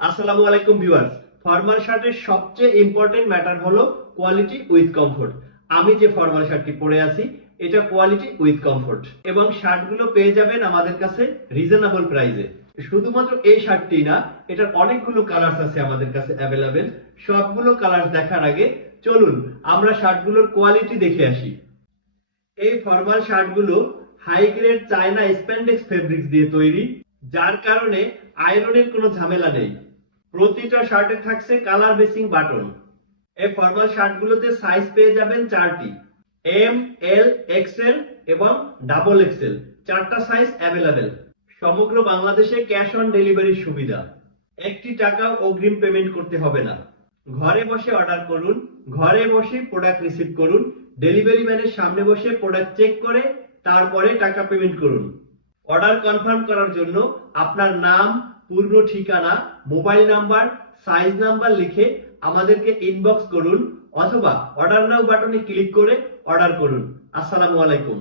আসসালামু আলাইকুম viewers. Formal শার্টের সবচেয়ে ইম্পর্টেন্ট ম্যাটার হলো কোয়ালিটি উইথ কমফোর্ট। আমি যে ফর্মাল শার্টটি পরে আছি এটা কোয়ালিটি উইথ কমফোর্ট এবং শার্টগুলো পেয়ে যাবেন আমাদের কাছে রিজনেবল প্রাইসে। শুধুমাত্র এই শার্টটি না, এটার অনেকগুলো কালার আছে আমাদের কাছে অ্যাভেলেবেল। সবগুলো কালার দেখার আগে চলুন আমরা শার্টগুলোর কোয়ালিটি দেখে আসি। এই ফর্মাল শার্টগুলো high grade China spandex fabrics দিয়ে তৈরি, যার কারণে আয়রনের কোনো ঝামেলা নেই। প্রতিটা শার্টে থাকছে কালার বেসিং বাটন। এই ফর্মাল শার্টগুলোতে সাইজ পেয়ে যাবেন চারটি, এম, এল, এক্সএল এবং ডাবল এক্সএল। চারটা সাইজ অ্যাভেলেবেল। সমগ্র বাংলাদেশে ক্যাশ অন ডেলিভারির সুবিধা। একটি টাকাও অগ্রিম পেমেন্ট করতে হবে না। ঘরে বসে অর্ডার করুন, ঘরে বসে প্রোডাক্ট রিসিভ করুন, ডেলিভারি ম্যানের সামনে বসে প্রোডাক্ট চেক করে তারপরে টাকা পেমেন্ট করুন। অর্ডার কনফার্ম করার জন্য আপনার নাম, পূর্ণ ঠিকানা, মোবাইল নাম্বার, সাইজ নাম্বার লিখে আমাদেরকে ইনবক্স করুন অথবা অর্ডার নাও বাটনে ক্লিক করে অর্ডার করুন। আসসালামু আলাইকুম।